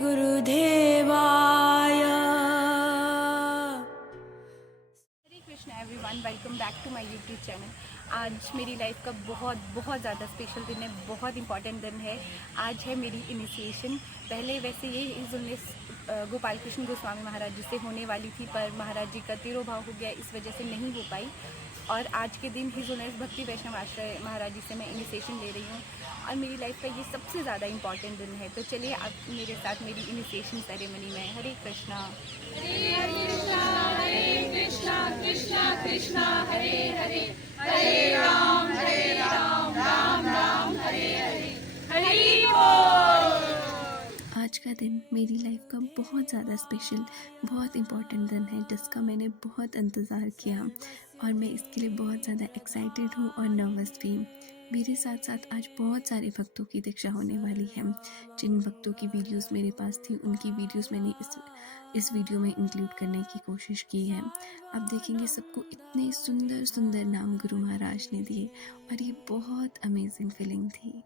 गुरुदेवाय। Hare Krishna everyone, welcome back to my YouTube channel. आज मेरी life का बहुत ज़्यादा स्पेशल दिन है, बहुत इंपॉर्टेंट दिन है। आज है मेरी इनिशिएशन। पहले वैसे ये इस गोपाल कृष्ण गोस्वामी महाराज जी से होने वाली थी, पर महाराज जी का तिरोभाव हो गया, इस वजह से नहीं हो पाई। और आज के दिन हिज ऑनर्स भक्ति वैष्णव आश्रय महाराज जी से मैं इनिशिएशन ले रही हूँ और मेरी लाइफ का ये सबसे ज़्यादा इंपॉर्टेंट दिन है। तो चलिए आप मेरे साथ मेरी इनिशिएशन सेरेमनी में। हरे कृष्णा कृष्णा कृष्णा हरे हरे, हरे राम राम राम हरे हरे, हरि बोल। आज का दिन मेरी लाइफ का बहुत ज़्यादा स्पेशल, बहुत इम्पॉर्टेंट दिन है जिसका मैंने बहुत इंतज़ार किया और मैं इसके लिए बहुत ज़्यादा एक्साइटेड हूँ और नर्वस भी। मेरे साथ साथ आज बहुत सारे भक्तों की दीक्षा होने वाली है। जिन भक्तों की वीडियोस मेरे पास थी उनकी वीडियोस मैंने इस वीडियो में इंक्लूड करने की कोशिश की है। आप देखेंगे सबको इतने सुंदर सुंदर नाम गुरु महाराज ने दिए और ये बहुत अमेजिंग फीलिंग थी।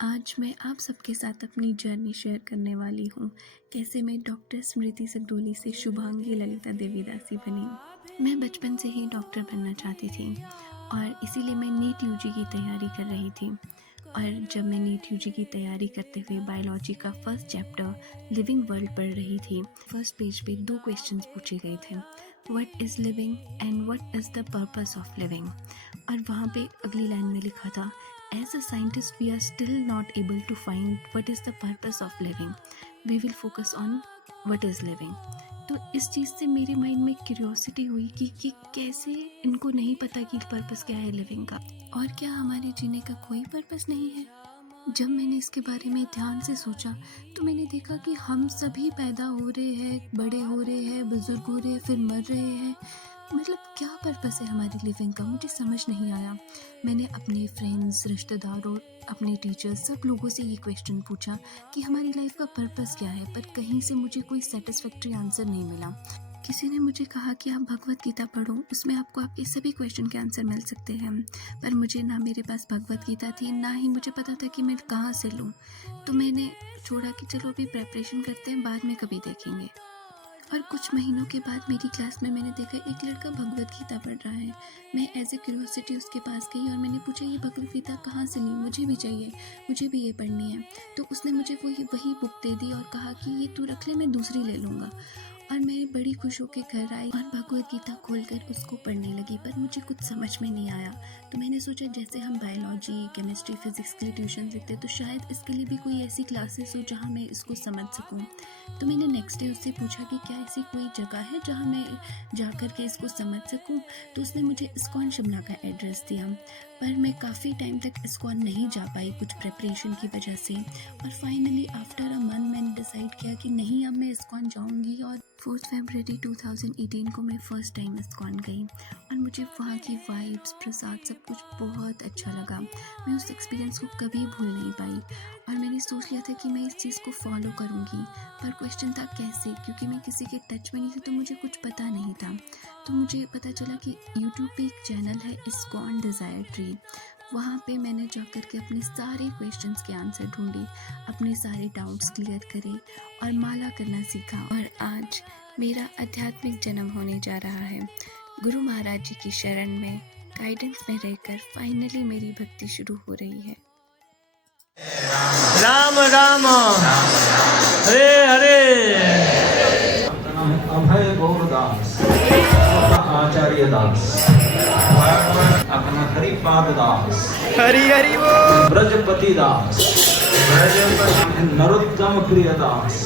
आज मैं आप सबके साथ अपनी जर्नी शेयर करने वाली हूँ, कैसे मैं डॉक्टर स्मृति सगडोली से शुभांगी ललिता देवीदासी बनी। मैं बचपन से ही डॉक्टर बनना चाहती थी और इसीलिए मैं नीट यूजी की तैयारी कर रही थी। और जब मैं नीट यूजी की तैयारी करते हुए बायोलॉजी का फर्स्ट चैप्टर लिविंग वर्ल्ड पढ़ रही थी, फर्स्ट पेज पे 2 क्वेश्चंस पूछे गए थे, what is living and what is the purpose of living. और वहाँ पे अगली लाइन में लिखा था, As a scientist, we are still not able to find what is the purpose of living. We will focus on what is living. तो इस चीज़ से मेरे माइंड में क्यूरियोसिटी हुई कि कैसे इनको नहीं पता कि पर्पस क्या है लिविंग का, और क्या हमारे जीने का कोई पर्पस नहीं है। जब मैंने इसके बारे में ध्यान से सोचा तो मैंने देखा कि हम सभी पैदा हो रहे हैं, बड़े हो रहे हैं, बुजुर्ग हो रहे हैं, फिर मर रहे हैं। मतलब क्या पर्पस है हमारी लिविंग का, मुझे समझ नहीं आया। मैंने अपने फ्रेंड्स, रिश्तेदारों, अपने टीचर्स, सब लोगों से ये क्वेश्चन पूछा कि हमारी लाइफ का पर्पस क्या है, पर कहीं से मुझे कोई सेटिस्फैक्ट्री आंसर नहीं मिला। किसी ने मुझे कहा कि आप भगवत गीता पढ़ो, उसमें आपको आपके सभी क्वेश्चन के आंसर मिल सकते हैं। पर मुझे ना मेरे पास भगवत गीता थी, ना ही मुझे पता था कि मैं कहाँ से लूँ। तो मैंने छोड़ा कि चलो अभी प्रेपरेशन करते हैं, बाद में कभी देखेंगे। और कुछ महीनों के बाद मेरी क्लास में मैंने देखा एक लड़का भगवत गीता पढ़ रहा है। मैं एज ए क्यूरियोसिटी उसके पास गई और मैंने पूछा, ये भगवत गीता कहाँ से ली, मुझे भी चाहिए, मुझे भी ये पढ़नी है। तो उसने मुझे वही बुक दे दी और कहा कि ये तू रख ले, मैं दूसरी ले लूँगा। और मैं बड़ी खुश होकर घर आई और भगवत गीता खोलकर उसको पढ़ने लगी, पर मुझे कुछ समझ में नहीं आया। तो मैंने सोचा जैसे हम बायोलॉजी, केमिस्ट्री, फिजिक्स के लिए ट्यूशन सीखते, तो शायद इसके लिए भी कोई ऐसी क्लासेस हो जहाँ मैं इसको समझ सकूँ। तो मैंने नेक्स्ट डे उससे पूछा कि क्या ऐसी कोई जगह है जहाँ मैं जा कर के इसको समझ सकूँ। तो उसने मुझे इस्कॉन शिमला का एड्रेस दिया, पर मैं काफ़ी टाइम तक इस्कॉन नहीं जा पाई कुछ प्रेपरेशन की वजह से। और फाइनली आफ्टर अ मंथ मैंने डिसाइड किया कि नहीं, अब मैं इस्कॉन जाऊँगी। और 4 फरवरी 2018 को मैं फ़र्स्ट टाइम इस्कॉन गई और मुझे वहाँ की वाइब्स, प्रसाद, सब कुछ बहुत अच्छा लगा। मैं उस एक्सपीरियंस को कभी भूल नहीं पाई और मैंने सोच लिया था कि मैं इस चीज़ को फॉलो करूँगी। पर क्वेश्चन था कैसे, क्योंकि मैं किसी के टच में नहीं थी, तो मुझे कुछ पता नहीं था। तो मुझे पता चला कि यूट्यूब पे एक चैनल है इस्कॉन डिज़ायर ट्री। वहाँ पे मैंने जाकर के अपने सारे क्वेश्चंस के आंसर ढूंढे, अपने सारे डाउट्स क्लियर करे और माला करना सीखा। और आज मेरा आध्यात्मिक जन्म होने जा रहा है। गुरु महाराज जी की शरण में, गाइडेंस में रहकर फाइनली मेरी भक्ति शुरू हो रही है। राम राम हरे हरे। अभय गौरदास, आचार्य दास, अपना हरिपाद दास, हरि हरि बोल। ब्रजपति दास, नरोत्तम प्रिय दास,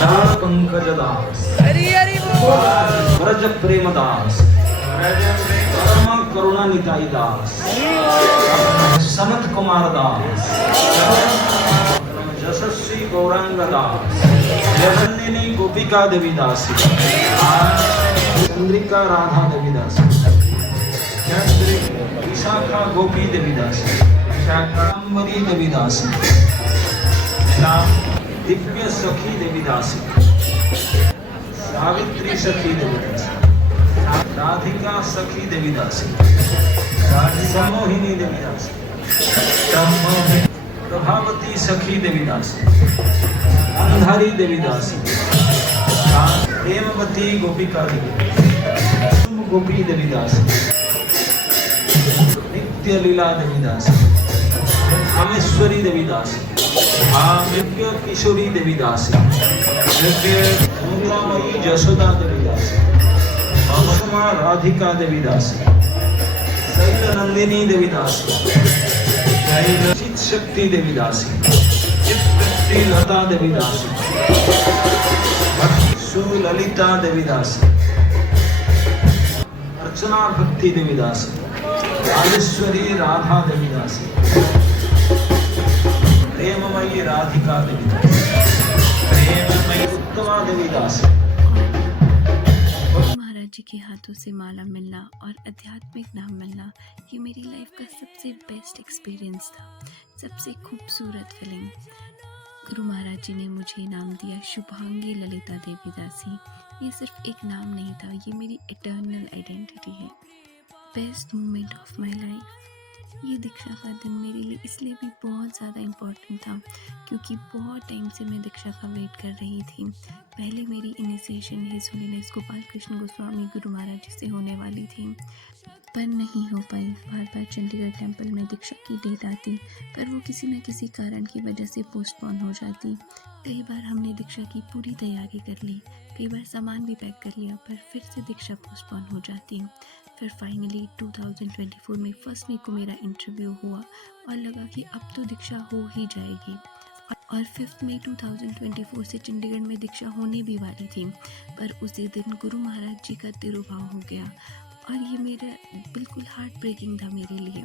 दास पंकज दास, हरि हरि बोल। ब्रज प्रेम दास, परम करुणा निताई दास, सनत कुमार दास, यशस्वी गौरांग दास, जगन्निनी गोपिका देवी दास, चंद्रिका राधा देवी दास, विशाखा गोपी देवी दास, शाकंबरी देवी दास, दिव्य सखी देवी दास, सावित्री सखी देवी दास, राधिका सखी देवी दास, समोहिनी देवी दास, प्रभावती सखी देवीदासी अंधारी देवीदासी प्रेमवती गोपिका देवी गोपी देवीदासी नित्य लीला देवीदासी कामेश्वरी देवीदासी नृत्य किशोरी देवीदासी नृत्य गंगामयी जशोदा देवीदासी ममता राधिका देवीदासी शैल नंदिनी देवीदासी चित शक्ति देवीदासी चित्त लता देवीदासी सुललिता देवीदासी अर्चना भक्ति देवीदासी राजेश्वरी राधा देवीदासी प्रेममयी राधिका देवीदासी प्रेममयी उत्तमा देवीदासी। महाराज जी के हाथों से माला मिलना और आध्यात्मिक नाम मिलना ये मेरी लाइफ का सबसे बेस्ट एक्सपीरियंस था, सबसे खूबसूरत फीलिंग। गुरु महाराज जी ने मुझे नाम दिया शुभांगी ललिता देवीदासी। ये सिर्फ एक नाम नहीं था, ये मेरी इटर्नल आइडेंटिटी है। Best moment of my life. ये दीक्षा का दिन मेरे लिए इसलिए भी बहुत ज़्यादा इम्पोर्टेंट था क्योंकि बहुत टाइम से मैं दीक्षा का वेट कर रही थी। पहले मेरी initiation his holiness Gopal Krishna Goswami Guru Maharaj जी से होने वाली थी, पर नहीं हो पाई। बार बार चंडीगढ़ टेम्पल में दीक्षा की डेट आती, पर वो किसी न किसी कारण की वजह से पोस्टपोन हो जाती। कई बार हमने दीक्षा की पूरी तैयारी कर ली, कई बार सामान भी पैक कर लिया, पर फिर से दीक्षा पोस्टपोन हो जाती। फिर फाइनली 2024 में फर्स्ट वीक को मेरा इंटरव्यू हुआ और लगा कि अब तो दीक्षा हो ही जाएगी। और 5 मई 2024 से चंडीगढ़ में दीक्षा होने भी वाली थी, पर उसी दिन गुरु महाराज जी का तिरुभाव हो गया और ये मेरा बिल्कुल हार्ट ब्रेकिंग था मेरे लिए।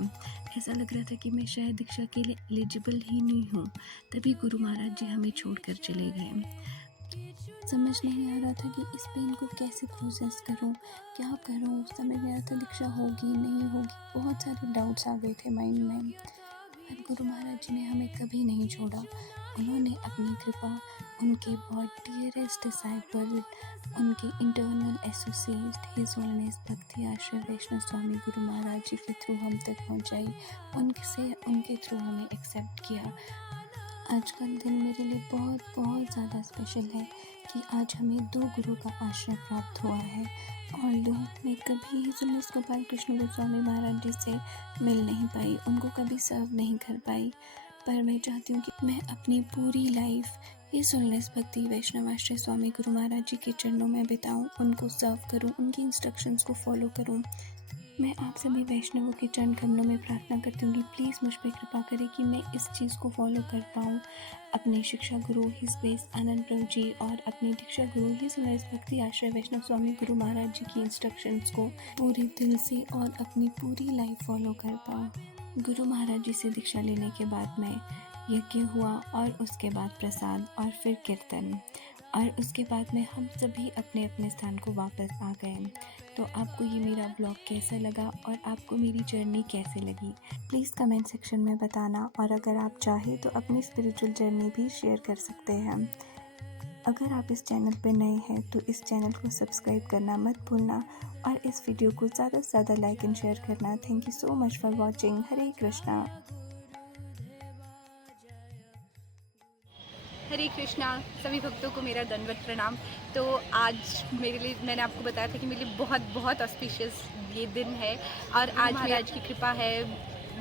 ऐसा लग रहा था कि मैं शायद दीक्षा के लिए एलिजिबल ही नहीं हूँ। तभी गुरु महाराज जी हमें छोड़कर चले गए। समझ नहीं आ रहा था कि इस पेन को कैसे प्रोसेस करूं, क्या करूं। समझ नहीं आ रहा था दीक्षा होगी नहीं होगी, बहुत सारे डाउट्स आ गए थे माइंड में। पर गुरु महाराज जी ने हमें कभी नहीं छोड़ा। उन्होंने अपनी कृपा उनके बहुत डियरेस्ट डिसाइपल, उनके इंटरनल एसोसिएट हिज होलीनेस भक्ति आश्रय वैष्णव स्वामी गुरु महाराज जी के थ्रू हम तक पहुंचाई। उनके थ्रू हमें एक्सेप्ट किया। आज का दिन मेरे लिए बहुत बहुत ज़्यादा स्पेशल है कि आज हमें 2 गुरु का आश्रय प्राप्त हुआ है। ऑल्दो मैं कभी हिज होलीनेस गोपाल कृष्ण गोस्वामी महाराज जी से मिल नहीं पाई, उनको कभी सर्व नहीं कर पाई, पर मैं चाहती हूँ कि मैं अपनी पूरी लाइफ हिज होलीनेस भक्ति वैष्णव आश्रय स्वामी गुरु महाराज जी के चरणों में बिताऊँ, उनको सर्व करूँ, उनकी इंस्ट्रक्शंस को फॉलो करूँ। मैं आप सभी वैष्णवों के चरण कमलों में प्रार्थना करती हूँ कि प्लीज़ मुझ पर कृपा करें कि मैं इस चीज़ को फॉलो कर पाऊँ। अपने शिक्षा गुरु हिज बेस आनंद प्रभु जी और अपने दीक्षा गुरु हिज होलीनेस भक्ति आश्रय वैष्णव स्वामी गुरु महाराज जी की इंस्ट्रक्शंस को पूरे दिल से और अपनी पूरी लाइफ फॉलो कर पाऊँ। गुरु महाराज जी से दीक्षा लेने के बाद में यज्ञ हुआ और उसके बाद प्रसाद और फिर कीर्तन और उसके बाद में हम सभी अपने अपने स्थान को वापस आ गए। तो आपको ये मेरा ब्लॉग कैसा लगा और आपको मेरी जर्नी कैसे लगी, प्लीज़ कमेंट सेक्शन में बताना। और अगर आप चाहें तो अपनी स्पिरिचुअल जर्नी भी शेयर कर सकते हैं। अगर आप इस चैनल पर नए हैं तो इस चैनल को सब्सक्राइब करना मत भूलना और इस वीडियो को ज़्यादा से ज़्यादा लाइक एंड शेयर करना। Thank you so much for watching. Hare Krishna. Hare Krishna. सभी भक्तों को मेरा दंडवत प्रणाम। तो आज मेरे लिए, मैंने आपको बताया था कि मेरे लिए बहुत बहुत ऑस्पिशियस ये दिन है और आज महाराज की कृपा है,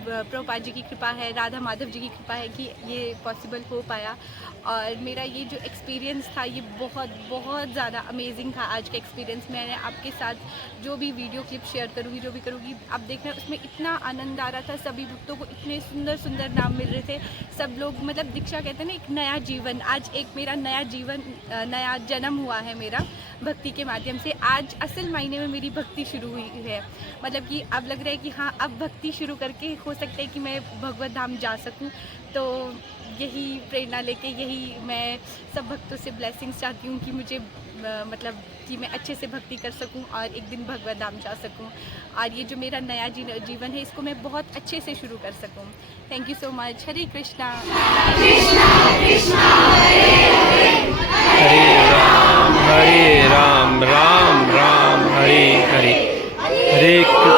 प्रभुपाद जी की कृपा है, राधा माधव जी की कृपा है कि ये पॉसिबल हो पाया। और मेरा ये जो एक्सपीरियंस था ये बहुत बहुत ज़्यादा अमेजिंग था। आज का एक्सपीरियंस मैंने आपके साथ जो भी वीडियो क्लिप शेयर करूँगी, जो भी करूँगी, आप देखना उसमें इतना आनंद आ रहा था। सभी भक्तों को इतने सुंदर सुंदर नाम मिल रहे थे। सब लोग, मतलब दीक्षा कहते हैं ना, एक नया जीवन, आज एक मेरा नया जीवन, नया जन्म हुआ है मेरा भक्ति के माध्यम से। आज असल मायने में मेरी भक्ति शुरू हुई है। मतलब कि अब लग रहा है कि हाँ, अब भक्ति शुरू करके हो सकता है कि मैं भगवत धाम जा सकूं। तो यही प्रेरणा लेके, यही मैं सब भक्तों से ब्लेसिंग्स चाहती हूँ कि मुझे मतलब कि मैं अच्छे से भक्ति कर सकूं और एक दिन भगवत धाम जा सकूं। और ये जो मेरा नया जीवन है, इसको मैं बहुत अच्छे से शुरू कर सकूं। Thank you so much. Hare Krishna. Hare Ram Ram Ram Hare Hare. Hare Krishna.